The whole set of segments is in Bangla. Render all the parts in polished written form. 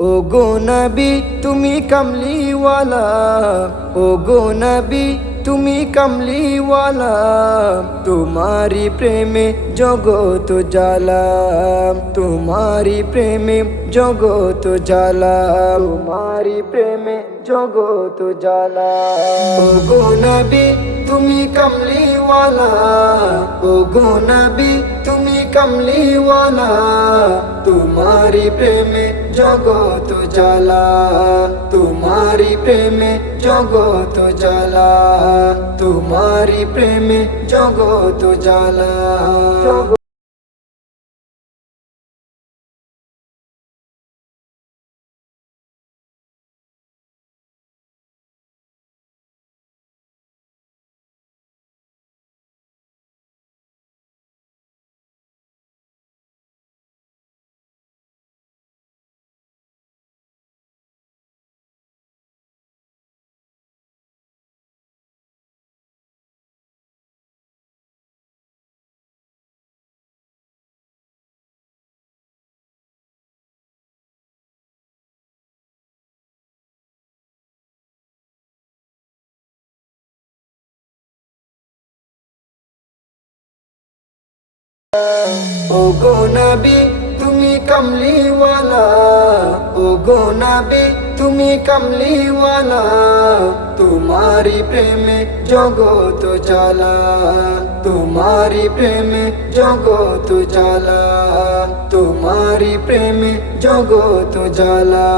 ও গো নবী তুমি কমলিওয়ালা, ও গো নবী তুমি কমলিওয়ালা, তোমারি প্রেমে জগত জ্বালা, তোমারি প্রেমে জগত জ্বালা, তোমারি প্রেমে জগত জ্বালা। ও গো নবী তুমি কমলিওয়ালা, ও গো নবী তুমি কমলিওয়ালা, তোমারি প্রেমে জগত জ্বালা, তোমারি প্রেমে জগত জ্বালা, তোমারি প্রেমে জগত জ্বালা। ও গো নবী তুমি কমলিওয়ালা, ও গো নবী তুমি কমলিওয়ালা, তোমারি প্রেমে জগত জ্বালা, তোমারি প্রেমে জগত জ্বালা, তোমারি প্রেমে জগত জ্বালা,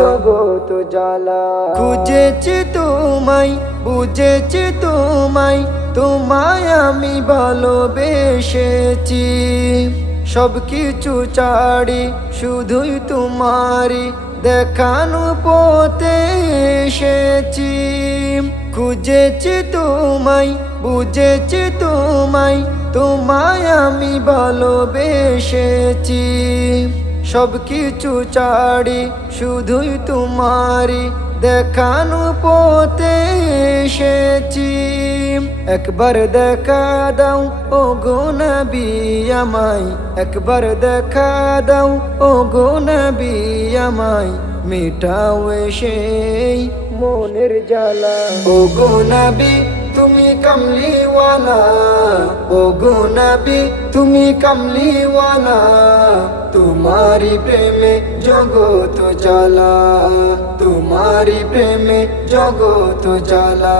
জগত জ্বালা। খুঁজেছি তোমায়, বুঝেছি তোমায়, তোমায় আমি ভালোবেসেছি, সব কিছু ছাড়ি শুধুই তোমারি দেখানো পথে এসেছি। খুঁজেছি তোমায়, বুঝেছি তোমায়, তোমায় আমি ভালোবেসেছি, সব কিছু ছাড়ি শুধুই তোমারি দেখানো পথে এসেছি। একবার দেখা দাও ও গো নবী আমায়, একবার দেখা দাও ও গো নবী আমায়, মিটাও সেই মনের জ্বালা। ও গো নবী তুমি কমলিওয়ালা, ও গো নবী তুমি কমলিওয়ালা, তোমারি প্রেমে জগত জ্বালা, তোমারি প্রেমে জগত জ্বালা,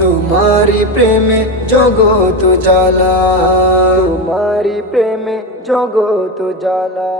তোমারি প্রেমে জগত জ্বালা, তোমারি প্রেমে জগত জ্বালা।